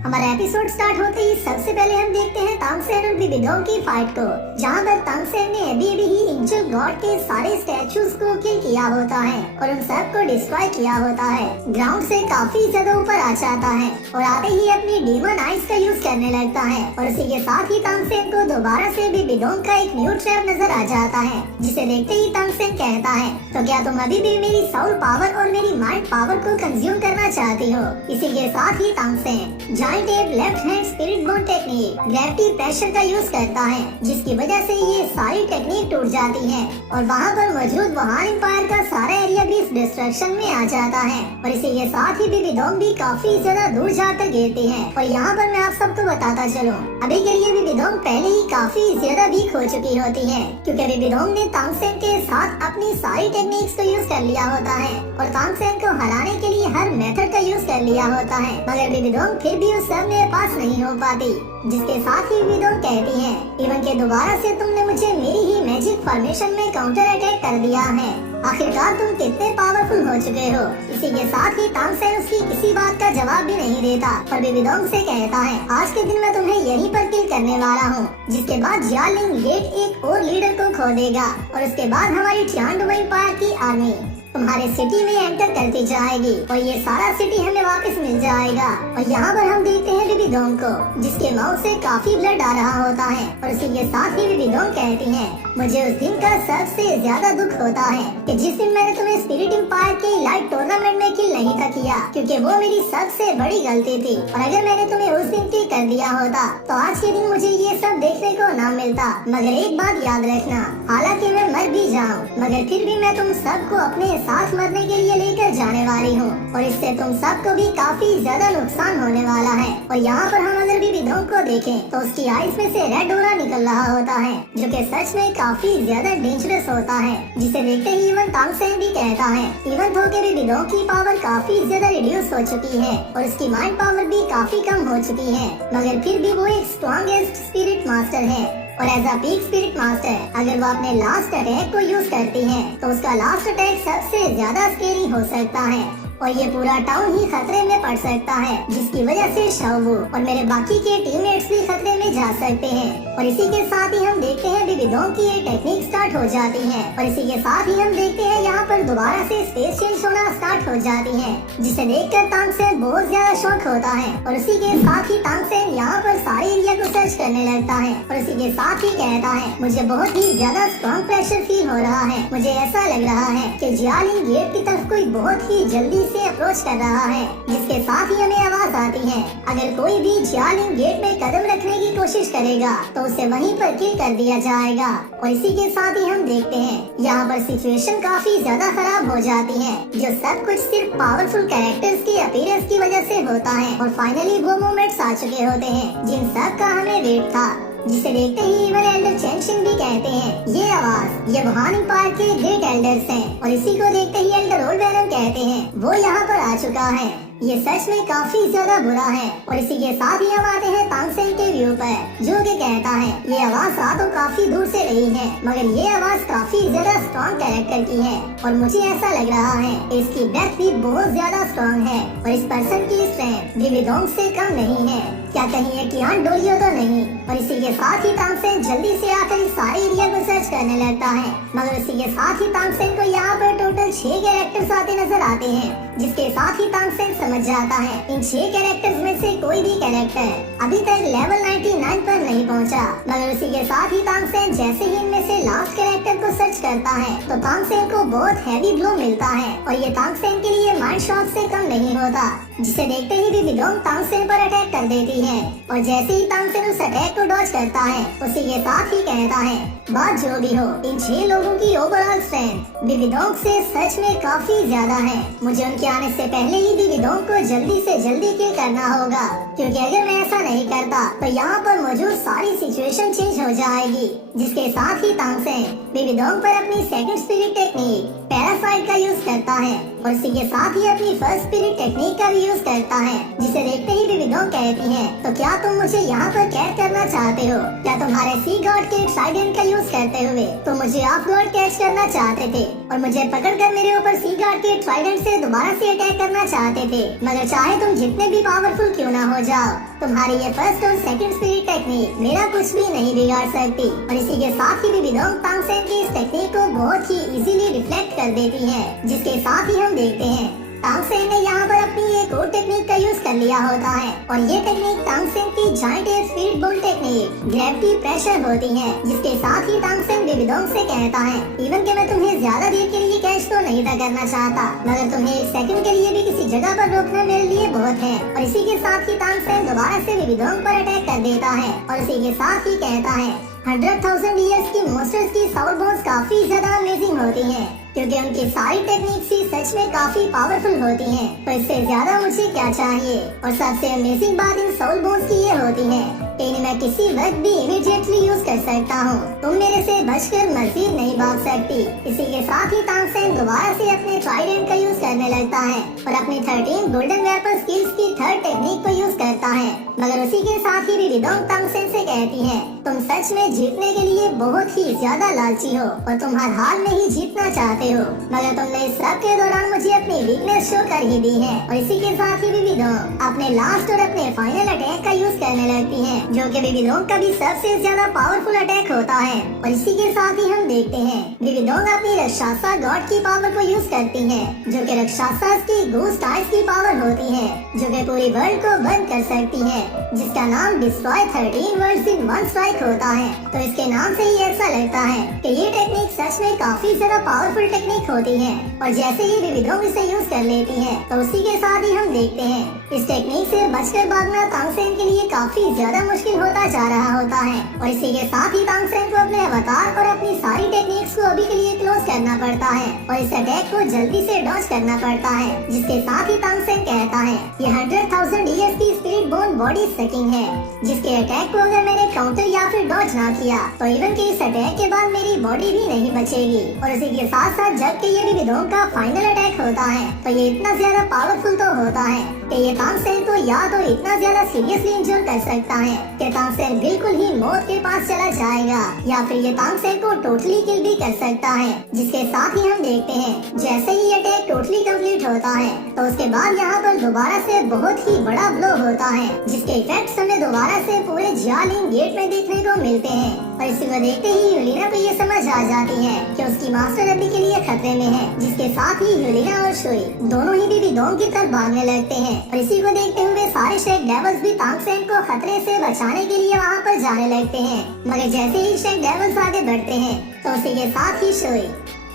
हमारा episode start होते ही सबसे पहले हम देखते हैं तांगसेन और बिबिडोंग की फाइट को, जहां पर तांगसेन ने अभी अभी ही एंजल गॉड के सारे स्टैचूज को किल किया होता है और उन सब को डिस्ट्रॉय किया होता है। ग्राउंड से काफी ज्यादा ऊपर आ जाता है और आते ही अपनी डीमन आइज का यूज करने लगता है और उसी के साथ ही तांगसेन को दोबारा से बिबिडोंग का एक न्यू ट्रैप नजर आ जाता है, जिसे देखते ही तांगसेन कहता है, तो क्या तुम अभी भी मेरी साउल पावर और मेरी माइंड पावर को कंज्यूम करना चाहती हो? इसी के साथ ही तांगसेन जाइंट एप left hand spirit bone technique gravity pressure का यूज करता है, जिसकी वजह से ये सारी टेक्निक टूट जाती है और वहाँ पर मौजूद वुहान एम्पायर का सारा एरिया भी इस डिस्ट्रक्शन में आ जाता है और इसी के साथ ही बिबिडोंग भी काफी ज्यादा दूर जाकर गिरती है। और यहाँ पर मैं आप सबको बताता चलूं, अभी के लिए बिबिडोंग पहले ही काफी ज्यादा वीक हो चुकी होती है, क्योंकि बिबिडोंग ने तांगसेन के साथ अपनी सारी टेक्निक्स को यूज कर लिया होता है और तांगसेन को हराने के लिए हर मेथड का यूज कर लिया होता है, मगर बिबिडोंग फिर भी उस सब मेरे पास नहीं हो पाती। जिसके साथ ही बिबिडोंग कहती है, इवन के दोबारा से तुमने मुझे मेरी ही मैजिक फॉर्मेशन में काउंटर अटैक कर दिया है, आखिरकार तुम कितने पावरफुल हो चुके हो। इसी के साथ ही तांगसेन उसकी किसी बात का जवाब भी नहीं देता और बिबिडोंग से कहता है, आज के दिन मैं तुम्हें यहीं पर किल करने वाला हूँ, जिसके बाद जियालिंग गेट एक और लीडर को खो देगा और उसके बाद हमारी टियानडू एम्पायर की आर्मी तुम्हारे सिटी में एंटर करती जाएगी और ये सारा सिटी हमें वापस मिल जाएगा। और यहाँ पर हम देखते हैं बिबिडोंग को, जिसके माउथ से काफी ब्लड आ रहा होता है और इसी के साथ ही बिबिडोंग कहती है, मुझे उस दिन का सबसे ज्यादा दुख होता है कि जिस दिन मैंने तुम्हें स्पिरिट एम्पायर के लाइव टूर्नामेंट में किल नहीं था किया, क्योंकि वो मेरी सबसे बड़ी गलती थी और अगर मैंने तुम्हें उस दिन किल कर दिया होता तो आज के दिन मुझे ये सब देखने को ना मिलता। मगर एक बात याद रखना, हालांकि मैं मर भी जाऊँ मगर फिर भी मैं तुम सबको अपने साथ मरने के लिए लेकर जाने वाली हूँ और इससे तुम सबको भी काफी ज्यादा नुकसान होने वाला है। और यहाँ पर हम अगर बिबिडोंग को देखें तो उसकी आइज में से रेड ऑरा निकल रहा होता है, जो कि सच में काफी ज्यादा डेंजरस होता है, जिसे देखते ही इवन तांगसेन भी कहता है, इवन तो के बिबिडोंग की पावर काफी ज्यादा रिड्यूस हो चुकी है और उसकी माइंड पावर भी काफी कम हो चुकी है, मगर फिर भी वो एक स्ट्रॉन्गेस्ट स्पिरिट मास्टर है और as a peak spirit master अगर वो अपने लास्ट अटैक को यूज करती है तो उसका लास्ट अटैक सबसे ज्यादा स्केरी हो सकता है और ये पूरा टाउन ही खतरे में पड़ सकता है, जिसकी वजह से शाओवू और मेरे बाकी के टीममेट्स भी खतरे में जा सकते हैं। और इसी के साथ ही हम देखते हैं बिबिडोंग की ये टेक्निक स्टार्ट हो जाती है और इसी के साथ ही हम देखते हैं यहाँ पर दोबारा से स्पेस चेंज होना स्टार्ट हो जाती है, जिसे देखकर तांगसेन बहुत ज्यादा शॉक होता है और उसी के साथ ही तांगसेन यहाँ पर सारे एरिया को सर्च करने लगता है और इसी के साथ ही कहता है, मुझे बहुत ही ज्यादा स्ट्रॉन्ग प्रेशर फील हो रहा है, मुझे ऐसा लग रहा है कि जियालिंग गेट की तरफ कोई बहुत ही जल्दी से अप्रोच कर रहा है। जिसके साथ ही हमें आवाज आती है, अगर कोई भी जियालिंग गेट में कदम रखने की कोशिश करेगा तो उसे वहीं पर किल कर दिया जाएगा। और इसी के साथ ही हम देखते हैं यहाँ पर सिचुएशन काफी ज्यादा खराब हो जाती है, जो सब कुछ सिर्फ पावरफुल कैरेक्टर्स की अपीयरेंस की वजह से होता है और फाइनली वो मोमेंट्स आ चुके होते हैं जिन सब का हमें वेट था, जिसे देखते ही इवन एल्डर चेंगशिन भी कहते हैं, ये आवाज ये वुहान एम्पायर के ग्रेट एल्डर्स हैं। और इसी को देखते ही एल्डर ओल्ड वेनम कहते हैं, वो यहाँ पर आ चुका है, ये सच में काफी ज्यादा बुरा है। और इसी के साथ ही हम आते हैं तांगसेन के व्यू पर, जो कि कहता है, ये आवाज आ तो काफी दूर से रही है मगर ये आवाज काफी ज्यादा स्ट्रॉन्ग कैरेक्टर की है और मुझे ऐसा लग रहा है इसकी डेथ भी बहुत ज्यादा स्ट्रॉन्ग है और इस पर्सन की स्ट्रेंथ बिबिडोंग से कम नहीं है, क्या कहीं ये टियान डोलियो तो नहीं। और इसी के साथ ही तांगसेन जल्दी से आकर इस सारे एरिया को सर्च करने लगता है, मगर इसी के साथ ही तांगसेन को यहाँ पर टोटल 6 कैरेक्टर्स आते नजर आते हैं, जिसके साथ ही तांगसेन समझ जाता है इन 6 कैरेक्टर्स में से कोई भी कैरेक्टर अभी तक लेवल 99 पर नहीं पहुंचा। मगर उसी के साथ ही तांगसेन जैसे ही इनमें से लास्ट कैरेक्टर को सर्च करता है तो तांगसेन को बहुत हैवी ब्लो मिलता है और ये तांगसेन के लिए माइंड शॉक से कम नहीं होता, जिसे देखते ही बिबिडोंग तांगसेन पर अटैक कर देती है और जैसे ही तांगसेन उस अटैक को डॉज करता है उसी के साथ ही कहता है, बात जो भी हो इन 6 लोगों की ओवरऑल स्ट्रेंथ बिबिडोंग से सच में काफी ज्यादा है, मुझे उनके आने से पहले ही बिबिडोंग को जल्दी से जल्दी किल करना होगा, क्योंकि अगर मैं ऐसा नहीं करता तो यहाँ पर मौजूद सारी सिचुएशन चेंज हो जाएगी। जिसके साथ ही तांगसेन बिबिडोंग पर अपनी सेकंड स्पिरिट टेक्निक पैरासाइट का यूज करता है और इसी के साथ ही अपनी फर्स्ट स्पिरिट टेक्निक का भी यूज करता है, जिसे देखते ही बीबीडोंग कहती है, तो क्या तुम मुझे यहाँ पर कैद करना चाहते हो? क्या तुम्हारे सी गॉड के ट्राइडेंट का यूज करते हुए तुम मुझे ऑफ गार्ड कैच करना चाहते थे और मुझे पकड़कर मेरे ऊपर सी गॉड के ट्राइडेंट से दोबारा से अटैक करना चाहते थे? मगर चाहे तुम जितने भी पावरफुल क्यों ना हो जाओ, तुम्हारी ये फर्स्ट और सेकंड स्पिरिट टेक्निक मेरा कुछ भी नहीं बिगाड़ सकती। और इसी के साथ ही बीबीडोंग तांगसेन की इस टेक्निक को बहुत ही इजीली रिफ्लेक्ट कर देती है, जिसके साथ ही हम देखते हैं तांगसेन ने यहाँ पर अपनी एक और टेक्निक का यूज कर लिया होता है और ये टेक्निक तांगसेन की giant air spirit bolt technique gravity pressure होती है, जिसके साथ ही तांगसेन बीबीडोंग से कहता है, इवन कि मैं तुम्हें ज्यादा देर के लिए कैच तो नहीं था करना चाहता, मगर तुम्हें एक सेकंड के लिए भी किसी जगह पर रोकना मेरे लिए बहुत है। और इसी के साथ ही तांगसेन दोबारा से बीबीडोंग पर अटैक कर देता है और इसी के साथ ही कहता है 100,000 ईयर्स की मॉन्स्टर्स की साउल बोन्स काफी ज्यादा अमेजिंग होती हैं, क्योंकि उनकी सारी टेक्निक्स ही सच में काफी पावरफुल होती हैं। तो इससे ज्यादा मुझे क्या चाहिए? और सबसे अमेजिंग बात इन साउल बोन्स की ये होती है कि इन्हें मैं किसी वक्त भी इमीडिएटली यूज कर सकता हूँ। तुम मेरे से बचकर मजीद नहीं भाग सकती। इसी के साथ ही तांगसेन दोबारा से अपने ट्राइडेंट का यूज करने लगता है और अपनी 13 गोल्डन वेपर स्किल्स की थर्ड टेक्निक को यूज करता है। मगर उसी के साथ ही बीबीडोंग तांगसेन से कहती है, तुम सच में जीतने के लिए बहुत ही ज्यादा लालची हो और तुम हर हाल में ही जीतना चाहते हो, मगर तुमने इस सब के दौरान मुझे अपनी वीकनेस शो कर ही दी है। और इसी के साथ ही बीबीडोंग अपने लास्ट और अपने फाइनल अटैक का यूज करने लगती है, जो कि बीबीडोंग का भी सबसे ज्यादा पावरफुल अटैक होता है। और इसी के साथ ही हम देखते हैं बीबीडोंग अपनी राक्षसा गॉड की पावर को यूज करती है, जो कि राक्षसा की घोस्ट आइज की पावर होती है, जो कि पूरी वर्ल्ड को बंद कर सकती है, जिसका नाम destroy 13 worlds in one strike होता है। तो इसके नाम से ही ऐसा लगता है कि ये टेक्निक सच में काफी ज्यादा पावरफुल टेक्निक होती है। और जैसे ही बीबीडोंग इसे यूज कर लेती है, तो उसी के साथ ही हम देखते हैं इस टेक्निक से बचकर भागना तांगसेन के लिए काफी ज्यादा मुश्किल होता जा रहा होता है। और इसी के साथ ही तांगसेन को अपने अवतार और अपनी सारी टेक्निक्स को अभी के लिए क्लोज करना पड़ता है और इस अटैक को जल्दी से डॉज करना पड़ता है, जिसके साथ ही तांगसेन कहता है, ये 100,000 ईयर्स की स्पिरिट बोन बॉडी सकिंग है, जिसके अटैक को अगर मैंने काउंटर या फिर डॉज ना किया तो इवन के इस अटैक के बाद मेरी बॉडी भी नहीं बचेगी। और इसी के साथ साथ जब कि ये बीबीडोंग का फाइनल अटैक होता है, तो ये इतना ज्यादा पावरफुल तो होता है कि ये तांगसेन को या तो इतना ज्यादा सीरियसली इंजोर कर सकता है कि तांगसेन बिल्कुल ही मौत के पास चला जाएगा, या फिर ये तांगसेन को टोटली किल भी कर सकता है। जिसके साथ ही हम देखते हैं जैसे ही अटैक टोटली कंप्लीट होता है, तो उसके बाद यहाँ पर दोबारा से बहुत ही बड़ा ब्लो होता है, जिसके इफेक्ट्स हमें दोबारा से पूरे जियालिंग गेट में देखने को मिलते हैं। और इसी को देखते ही यूलिना को ये समझ आ जाती है कि उसकी मास्टर अभी के लिए खतरे में है, जिसके साथ ही यूलिना और शुई दोनों ही बीबीडोंग की तरफ भागने लगते हैं। और इसी को देखते हुए सारे शेक डेविल्स भी तांगसेन को खतरे से बचाने के लिए वहाँ पर जाने लगते हैं। मगर जैसे ही शेक डेविल्स आगे बढ़ते हैं, तो उसी के साथ ही शुई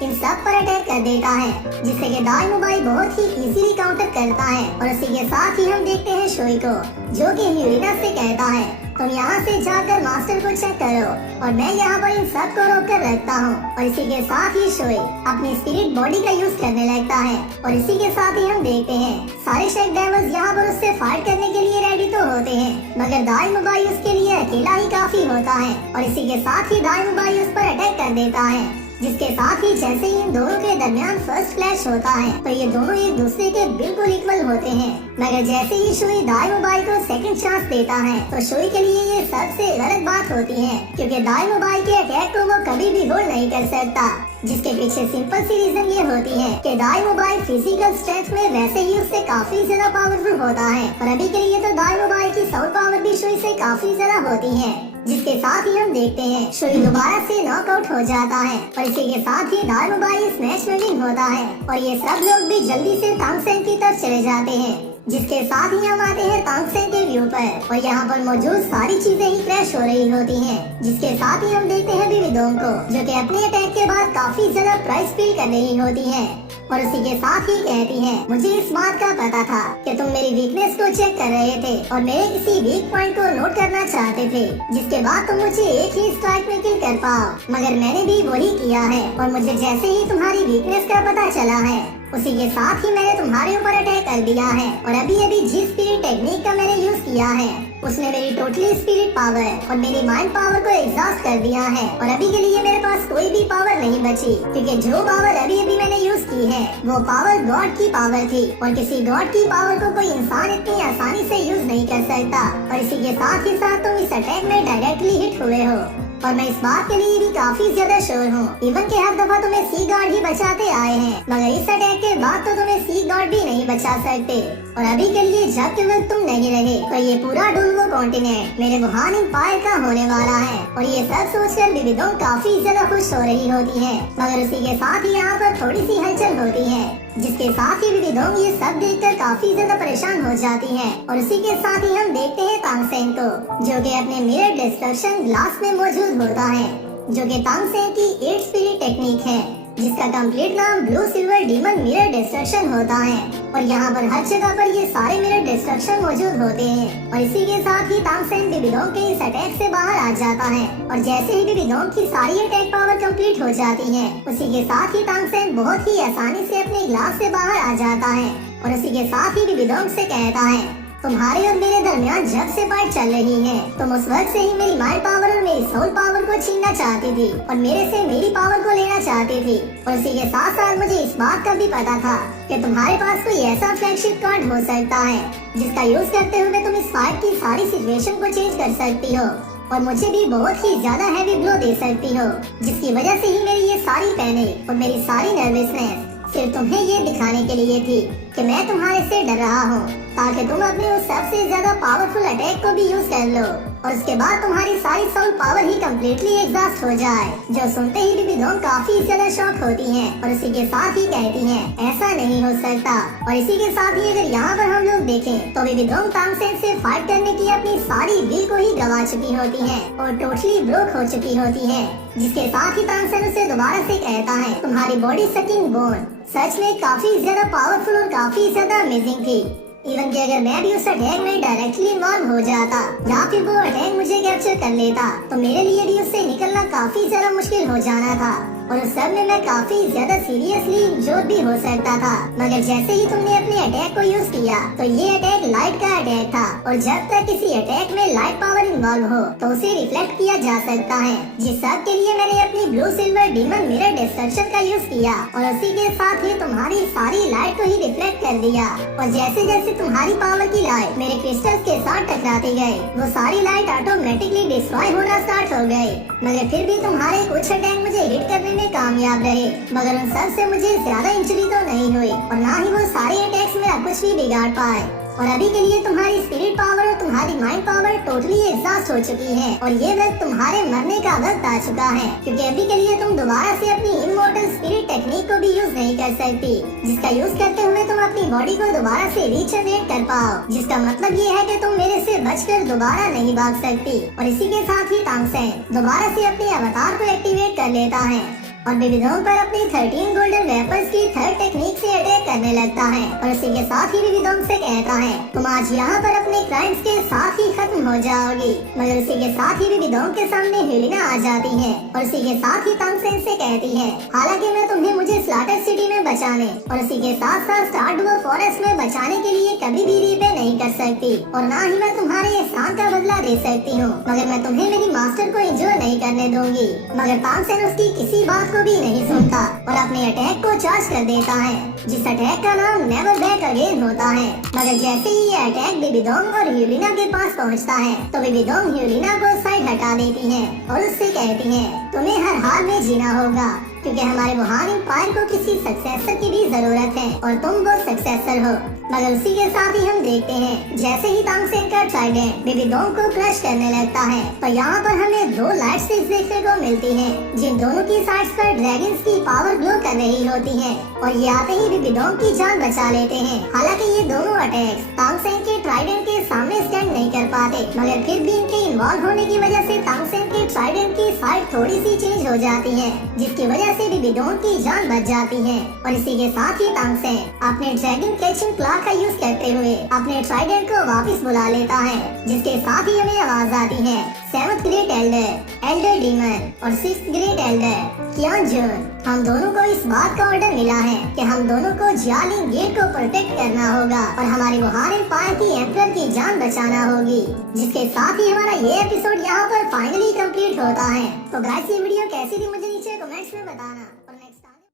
इन सब पर अटैक कर देता है, जिससे कि दाईमुबाई बहुत ही इजीली काउंटर करता है। और इसी के साथ ही हम देखते हैं शुई को, जो कि यूलिना से कहता है, तुम यहाँ से जाकर मास्टर को चेक करो और मैं यहाँ पर इन सब को रोक कर रखता हूँ। और इसी के साथ ही शुई अपनी स्पिरिट बॉडी का यूज करने लगता है। और इसी के साथ ही हम देखते हैं सारे शेक डेविल्स यहाँ पर उससे फाइट करने के लिए रेडी तो होते हैं, मगर दाईमुबाई उसके लिए अकेला ही काफी होता है। और इसी के साथ ही दाईमुबाई उस पर अटैक कर देता है, जिसके साथ ही जैसे ही इन दोनों के दरमियान फर्स्ट क्लैश होता है, तो ये दोनों एक दूसरे के बिल्कुल इक्वल होते हैं। मगर जैसे ही शुई दाईमुबाई को सेकंड चांस देता है, तो शुई के लिए ये सबसे गलत बात होती है, क्योंकि दाईमुबाई के अटैक को वो कभी भी होल्ड नहीं कर सकता, जिसके पीछे सिंपल सी रीजन ये होती है कि दाईमुबाई फिजिकल स्ट्रेंथ में वैसे ही उससे काफी ज्यादा पावरफुल होता है। और अभी के लिए तो दाईमुबाई की साउथ पावर भी शुई से काफी ज्यादा होती है। जिसके साथ ही हम देखते हैं शुई दोबारा से नॉकआउट हो जाता है। और इसी के साथ ही दाईमुबाई इस मैच में विन होता है और ये सब लोग भी जल्दी से तांगसेन की तरफ चले जाते हैं। जिसके साथ ही हम आते हैं तांगसेन के व्यू पर और यहाँ पर मौजूद सारी चीजें ही क्रैश हो रही होती हैं। जिसके साथ ही हम देखते हैं बीबीडोंग को, जो कि अपने अटैक के बाद काफी ज्यादा प्राइस फील कर रही होती है। और उसी के साथ ही कहती है, मुझे इस बात का पता था कि तुम मेरी वीकनेस को चेक कर रहे थे और मेरे किसी वीक पॉइंट को नोट करना चाहते थे, जिसके बाद तुम मुझे एक ही स्ट्राइक में किल कर पाओ। मगर मैंने भी वही किया है और मुझे जैसे ही तुम्हारी वीकनेस का पता चला है, उसी के साथ ही मैंने तुम्हारे ऊपर अटैक कर दिया है और अभी अभी जिस स्पिरिट टेक्निक का मैंने यूज किया है उसने मेरी टोटली स्पिरिट पावर और मेरी माइंड पावर को एग्जॉस्ट कर दिया है और अभी के लिए मेरे पास कोई भी पावर नहीं बची, क्योंकि जो पावर अभी अभी मैंने यूज की है वो पावर गॉड की पावर थी और किसी गॉड की पावर को कोई इंसान इतनी आसानी से यूज नहीं कर सकता। और इसी के साथ ही साथ तुम इस अटैक में डायरेक्टली हिट हुए हो और मैं इस बात के लिए भी काफी ज्यादा श्योर हूँ। इवन के हर दफा तुम्हें सी गॉड ही बचाते आए हैं, मगर इस अटैक के बाद तो तुम्हें सी गॉड भी नहीं बचा सकते। और अभी के लिए जब के वक्त तुम नहीं रहे तो ये पूरा डुलवो कॉन्टिनेंट मेरे वुहान एम्पायर का होने वाला है। और ये सब सोचकर बिबिदों काफी ज्यादा खुश हो रही होती है, मगर उसी के साथ ही यहाँ पर थोड़ी सी हलचल होती है, जिसके साथ ही बिबिदों ये सब देखकर काफी ज्यादा परेशान हो जाती है। और उसी के साथ ही हम देखते हैं तांगसेन को, जो कि अपने मिरर डिस्ट्रक्शन ग्लास में मौजूद होता है, जो कि तांगसेन की 8 स्पिरिट टेक्निक है, जिसका कंप्लीट नाम blue silver demon mirror destruction होता है। और यहाँ पर हर जगह पर ये सारे मिरर डिस्ट्रक्शन मौजूद होते हैं। और इसी के साथ ही तांगसेन बिबिदों के इस अटैक से बाहर आ जाता है और जैसे ही बिबिदों की सारी अटैक पावर कंप्लीट हो जाती है, उसी के साथ ही तांगसेन बहुत ही आसानी से अपने ग्लास से बाहर आ जाता है और उसी के साथ ही बिबिदों से कहता है, तुम्हारे और मेरे दरमियान जब से फाइट चल रही है तुम उस वक्त से ही मेरी माइंड पावर और मेरी सोल पावर को छीनना चाहती थी और मेरे से मेरी पावर को लेना चाहती थी। और इसी के साथ साथ मुझे इस बात का भी पता था कि तुम्हारे पास कोई ऐसा फ्लैगशिप कार्ड हो सकता है जिसका यूज करते हुए तुम इस फाइट की सारी सिचुएशन को चेंज कर सकती हो और मुझे भी बहुत ही ज्यादा हैवी ब्लो दे सकती हो, जिसकी वजह से ही मेरी ये सारी पैनिक और मेरी सारी नर्वसनेस सिर्फ तुम्हें ये दिखाने के लिए थी कि मैं तुम्हारे से डर रहा हूँ, ताकि तुम अपने उस सबसे ज्यादा पावरफुल अटैक को भी यूज कर लो और उसके बाद तुम्हारी सारी सोल पावर ही कम्प्लीटली एग्जॉस्ट हो जाए। जो सुनते ही बिबिदों काफी ज्यादा शॉक होती हैं और इसी के साथ ही कहती हैं, ऐसा नहीं हो सकता। और इसी के साथ ही अगर यहाँ पर हम लोग देखें तो बिबिदों तांगसेन से फाइट करने की अपनी सारी दिल को ही गवा चुकी होती है और टोटली ब्रोक हो चुकी होती है, जिसके साथ ही तांगसेन उसे दोबारा से कहता है, तुम्हारी बॉडी सकिंग बोन सच में काफी ज्यादा पावरफुल और काफी ज्यादा अमेजिंग थी। इवन कि अगर मैं भी उस अटैक में डायरेक्टली इन्वॉल्व हो जाता या फिर वो अटैक मुझे कैप्चर कर लेता तो मेरे लिए भी उससे निकलना काफी ज्यादा मुश्किल हो जाना था और उस सब में मैं काफी ज्यादा सीरियसली इंजर्ड भी हो सकता था। मगर जैसे ही तुमने अपने अटैक को यूज किया तो ये अटैक लाइट का अटैक था और जब तक किसी अटैक में लाइट पावर इन्वॉल्व हो तो उसे रिफ्लेक्ट किया जा सकता है, जिस सब के लिए मैंने अपनी blue silver demon mirror destruction का यूज किया और उसी के साथ ही तुम्हारी सारी लाइट को ही रिफ्लेक्ट कर दिया। और जैसे जैसे तुम्हारी पावर की लाइट मेरे क्रिस्टल्स के साथ टकराती गई वो सारी लाइट ऑटोमेटिकली डिस्ट्रॉय होना स्टार्ट हो गई, मगर फिर भी तुम्हारे कुछ अटैक मुझे हिट करने में कामयाब रहे, मगर उन सब से मुझे ज्यादा इंजरी तो नहीं हुई और ना ही वो सारे अटैक्स मेरा कुछ भी बिगाड़ पाए। और अभी के लिए तुम्हारी स्पिरिट पावर और तुम्हारी माइंड पावर टोटली एग्जॉस्ट हो चुकी है और ये वक्त तुम्हारे मरने का वक्त आ चुका है, क्योंकि अभी के लिए तुम दोबारा से अपनी इमॉर्टल स्पिरिट टेक्निक को भी यूज नहीं कर सकती, जिसका यूज करते हुए तुम अपनी बॉडी को दोबारा से रीजनरेट कर पाओ, जिसका मतलब ये है कि तुम मेरे से बचकर दोबारा नहीं भाग सकती। और इसी के साथ ही तांगसेन दोबारा से अपने अवतार को एक्टिवेट कर लेता है और बिबिदों पर अपनी 13 गोल्डन वेपन्स की थर्ड टेक्निक से अटैक करने लगता है और उसी के साथ ही बिबिदों से कहता है, तुम आज यहाँ पर अपने क्राइम्स के साथ ही खत्म हो जाओगी। मगर उसी के साथ ही बिबिदों के सामने हेलिना आ जाती है और उसी के साथ ही तांगसेन से कहती है, हालांकि मैं तुम्हें मुझे स्लॉटर सिटी में बचाने और उसी के साथ साथ स्टारडुअर फॉरेस्ट में बचाने के लिए कभी भी रीपे नहीं कर सकती और ना ही मैं तुम्हारे एहसान का बदला दे सकती हूँ, मगर मैं तुम्हें मेरी मास्टर को इंजोर नहीं करने दूंगी। मगर तांगसेन उसकी किसी बात को भी नहीं सुनता और अपने अटैक को चार्ज कर देता है, जिस अटैक का नाम नेवर बैक अगेन होता है। मगर जैसे ही ये अटैक बिबिदों और ह्यूलिना के पास पहुंचता है तो बिबिदों ह्यूलिना को साइड हटा देती है और उससे कहती है, तुम्हें हर हाल में जीना होगा, क्योंकि हमारे वुहान एम्पायर को किसी सक्सेसर की भी जरूरत है और तुम वो सक्सेसर हो। मगर उसी के साथ ही हम देखते हैं जैसे ही तांगसेन का ट्राइडेंट बिबिदों को क्रश करने लगता है तो यहाँ पर हमें 2 लाइट स्टिक्स देखने को मिलती हैं, जिन दोनों की साइड्स पर ड्रैगन्स की पावर ग्लो कर रही होती है और ये आते ही बिबिदों की जान बचा लेते हैं। हालांकि ये दोनों अटैक्स तांगसेन के ट्राइडेंट के सामने स्टैंड नहीं कर पाते, मगर फिर भी इनके इन्वॉल्व होने की वजह से तांगसेन के ट्राइडेंट की फाइट थोड़ी सी चेंज हो जाती है, जिसकी वजह से बीबी डॉन की जान बच जाती है। और इसी के साथ ही तांगसेन अपने ड्रैगन कैचिंग क्लॉ का यूज करते हुए अपने ट्राइडेंट को वापस बुला लेता है, जिसके साथ ही हमें आवाज आती है 7th great Elder, Elder demon और 6th ग्रेट एल्डर कियान जून। हम दोनों को इस बात का ऑर्डर मिला है कि हम दोनों को जियालिंग गेट को प्रोटेक्ट करना होगा और हमारे वुहान एम्पायर की एम्परर की जान बचाना होगी। जिसके साथ ही हमारा ये एपिसोड यहाँ पर फाइनली कंप्लीट होता है। तो गाइस, ये वीडियो कैसी थी मुझे नीचे कमेंट्स में बताना।